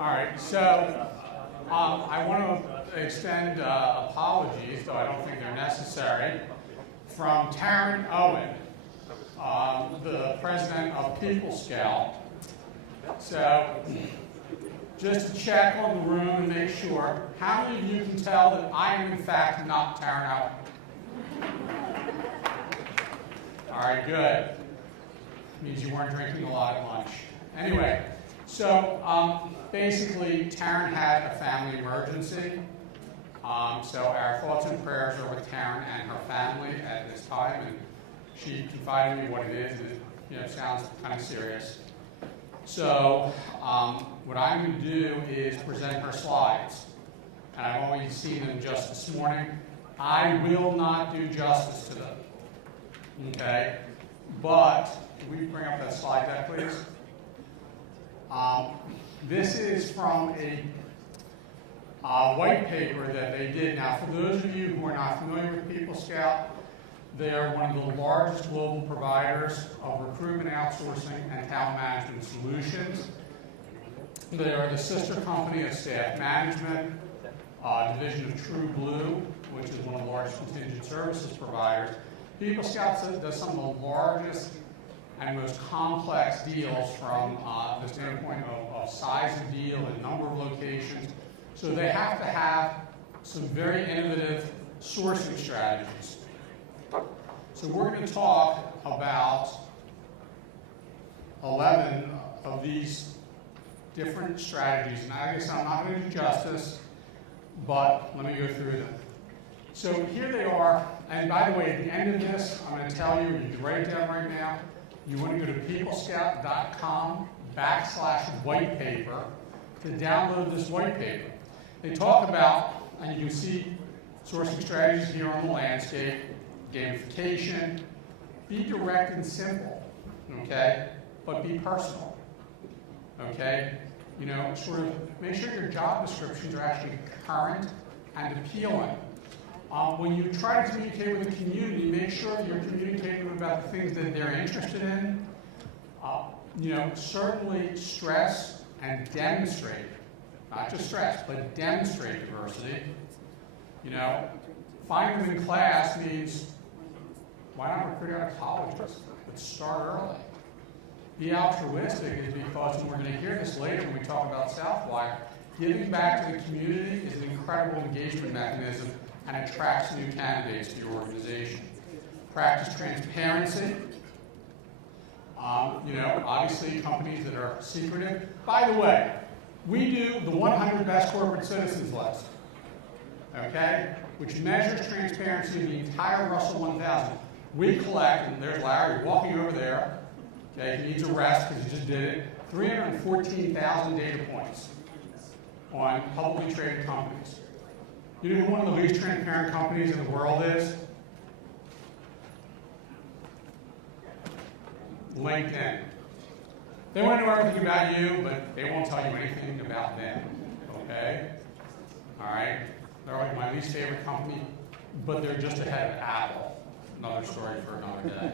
All right, so I want to extend apologies, though I don't think they're necessary, from Taryn Owen, the president of PeopleScout. So just to check on the room and make sure, how many of you can tell that I am in fact not Taryn Owen? All right, good. Means you weren't drinking a lot at lunch. Anyway, so basically Taryn had a family emergency. So our thoughts and prayers are with Taryn and her family at this time, and she confided me what it is, and it sounds kind of serious. So what I'm going to do is present her slides, and I've only seen them just this morning. I will not do justice to them, okay? But can we bring up that slide deck, please? This is from a white paper that they did. Now, for those of you who are not familiar with PeopleScout, they are one of the largest global providers of recruitment outsourcing and talent management solutions. They are the sister company of Staff Management, division of True Blue, which is one of the largest contingent services providers. PeopleScout does some of the largest and most complex deals from the standpoint of size of deal and number of locations. So they have to have some very innovative sourcing strategies. So we're going to talk about 11 of these different strategies. And I guess I'm not going to do justice, but let me go through them. So here they are. And by the way, at the end of this, I'm going to tell you, you can write it down right now, you want to go to peoplescout.com/white paper to download this white paper. They talk about, and you can see sourcing strategies here on the landscape, gamification, be direct and simple, okay, but be personal, okay? You know, sort of make sure your job descriptions are actually current and appealing. When you try to communicate with the community, make sure that you're communicating about the things that they're interested in. You know, certainly stress and demonstrate, not just stress, but demonstrate diversity. You know, finding them in class means, why not recruit out of colleges? Let's start early. Be altruistic is because, and we're going to hear this later when we talk about Southwire, giving back to the community is an incredible engagement mechanism and attracts new candidates to your organization. Practice transparency. You know, obviously companies that are secretive. By the way, we do the 100 best corporate citizens list, okay, which measures transparency in the entire Russell 1000. We collect, and there's Larry walking over there, okay, he needs a rest because he just did it, 314,000 data points on publicly traded companies. You know who one of the least transparent companies in the world is? LinkedIn. They want to know everything about you, but they won't tell you anything about them, okay? All right? They're like my least favorite company, but they're just ahead of Apple. Another story for another day.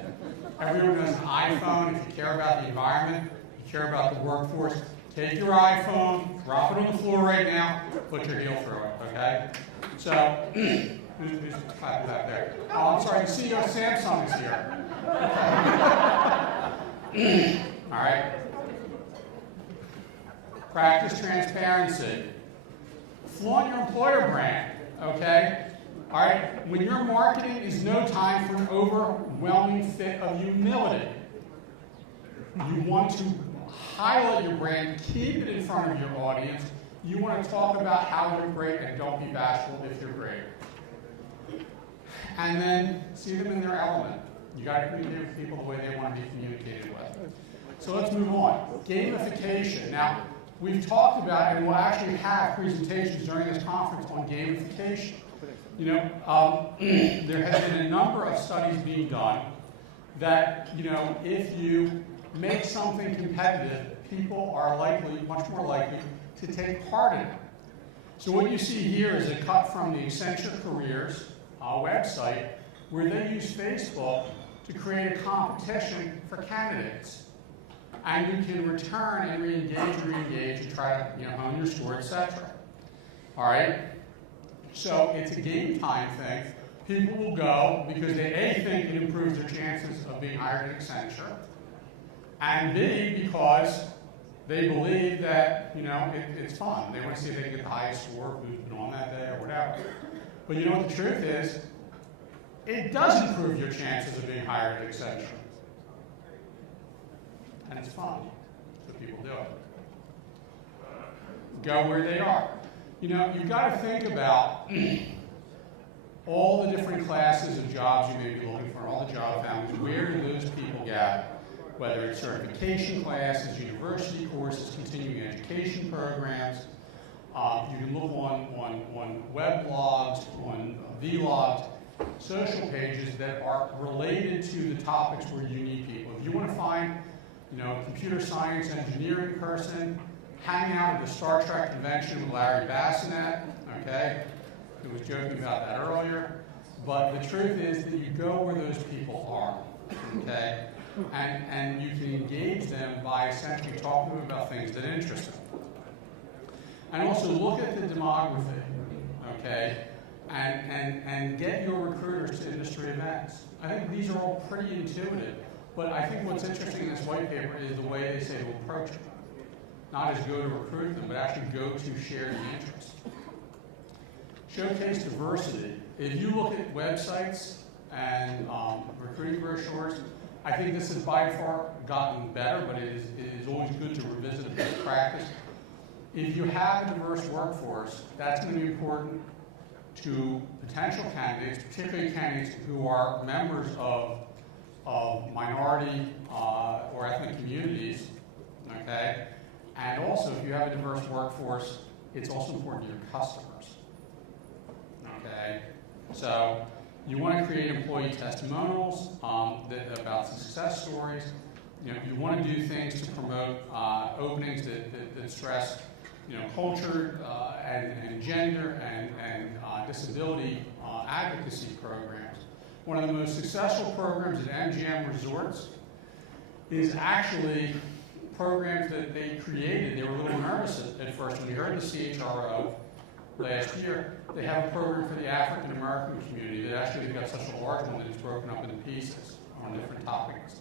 Everyone has an iPhone. If you care about the environment, if you care about the workforce, take your iPhone, drop it on the floor right now, put your heel through it, okay? So, who's clapping back there? Oh, I'm sorry, the CEO of Samsung is here. All right. Practice transparency. Flaunt your employer brand, okay? All right. When your marketing is no time for an overwhelming fit of humility. You want to highlight your brand, keep it in front of your audience. You want to talk about how you're great and don't be bashful if you're great. And then see them in their element. You got to communicate with people the way they want to be communicated with. So let's move on. Gamification. Now, we've talked about, and we'll actually have presentations during this conference on gamification. You know, there has been a number of studies being done that, you know, if you make something competitive, people are likely, much more likely, to take part in it. So what you see here is a cut from the Accenture Careers website, where they use Facebook to create a competition for candidates. and you can return and re-engage, and try to hone your score, etc. All right? So it's a game time thing. People will go because they A, think it improves their chances of being hired at Accenture, and B, because they believe that it's fun. They want to see if they can get the highest score, who's been on that day or whatever. But you know what the truth is? It does improve your chances of being hired at Accenture. And it's fun, so people do it. Go where they are. You've got to think about all the different classes of jobs you may be looking for, all the job families. Where do those people gather? Whether it's certification classes, university courses, continuing education programs. You can look on web blogs, on vlogs, social pages that are related to the topics where you need people. If you want to find a computer science engineering person, hang out at the Star Trek convention with Larry Bassinet, okay, who was joking about that earlier. But the truth is that you go where those people are, okay? And you can engage them by essentially talking to them about things that interest them. And also look at the demography, okay? And get your recruiters to industry events. I think these are all pretty intuitive, but I think what's interesting in this white paper is the way they say to approach it. Not as go to recruit them, but actually go to share the interest. Showcase diversity. If you look at websites and recruiting brochures, I think this has by far gotten better, but it is always good to revisit a best practice. If you have a diverse workforce, that's going to be important to potential candidates, particularly candidates who are members of minority or ethnic communities, okay? And also, if you have a diverse workforce, it's also important to your customers, okay? So you want to create employee testimonials about success stories. You want to do things to promote openings that stress culture and gender and disability advocacy programs. One of the most successful programs at MGM Resorts is actually programs that they created. They were a little nervous at first when we heard the CHRO last year. They have a program for the African American community that actually got such a large one that it's broken up into pieces on different topics.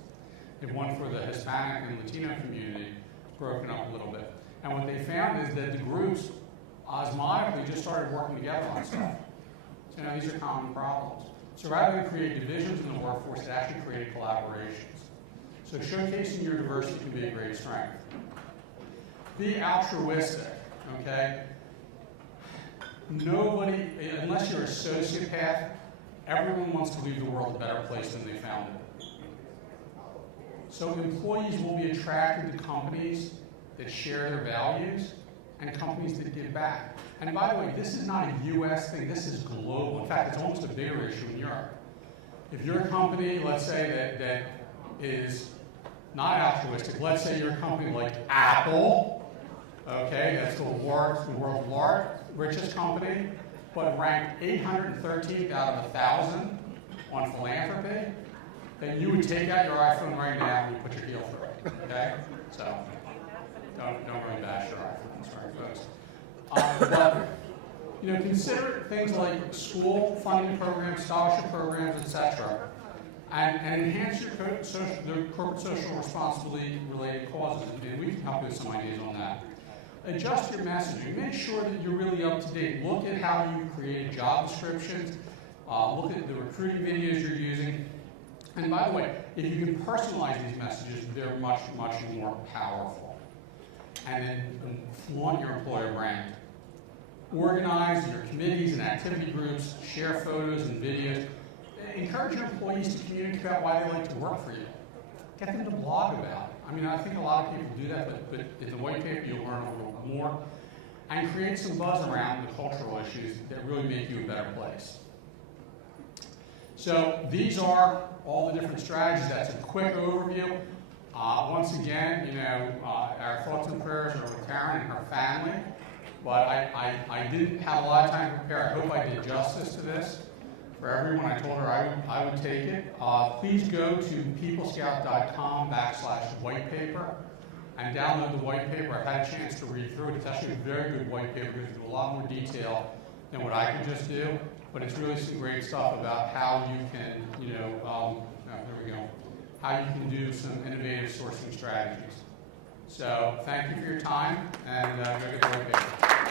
They have one for the Hispanic and Latino community, broken up a little bit. And what they found is that the groups osmotically just started working together on stuff. So these are common problems. So rather than create divisions in the workforce, it actually created collaborations. So showcasing your diversity can be a great strength. Be altruistic, okay? Nobody, unless you're a sociopath, everyone wants to leave the world a better place than they found it. So employees will be attracted to companies that share their values and companies that give back. And by the way, this is not a US thing, this is global. In fact, it's almost a bigger issue in Europe. If you're a company, let's say, that is not altruistic, let's say you're a company like Apple, okay, that's the world's richest company, but ranked 813th out of 1,000 on philanthropy, then you would take out your iPhone right now and you put your heel through it, okay? So, don't really bash your iPhone, sorry folks. But, consider things like school funding programs, scholarship programs, etc., and enhance your corporate social responsibility related causes. And we can help you with some ideas on that. Adjust your messaging. Make sure that you're really up to date. Look at how you create job descriptions. Look at the recruiting videos you're using. And by the way, if you can personalize these messages, they're much, much more powerful. And then flaunt your employer brand. Organize your committees and activity groups. Share photos and videos. Encourage your employees to communicate about why they like to work for you. Get them to blog about it. I mean, I think a lot of people do that, but in the white paper you'll learn a little more. And create some buzz around the cultural issues that really make you a better place. So these are all the different strategies. That's a quick overview. Once again, our thoughts and prayers are with Karen and her family. But I didn't have a lot of time to prepare. I hope I did justice to this. For everyone, I told her I would take it. Please go to peoplescout.com/whitepaper. and download the white paper. I've had a chance to read through it. It's actually a very good white paper because it's a lot more detail than what I could just do, but it's really some great stuff about how you can, there we go, how you can do some innovative sourcing strategies. So thank you for your time, and go get the white paper.